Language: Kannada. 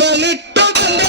ಬೆಂಬಲಿಟ್ಟು ಬಂದ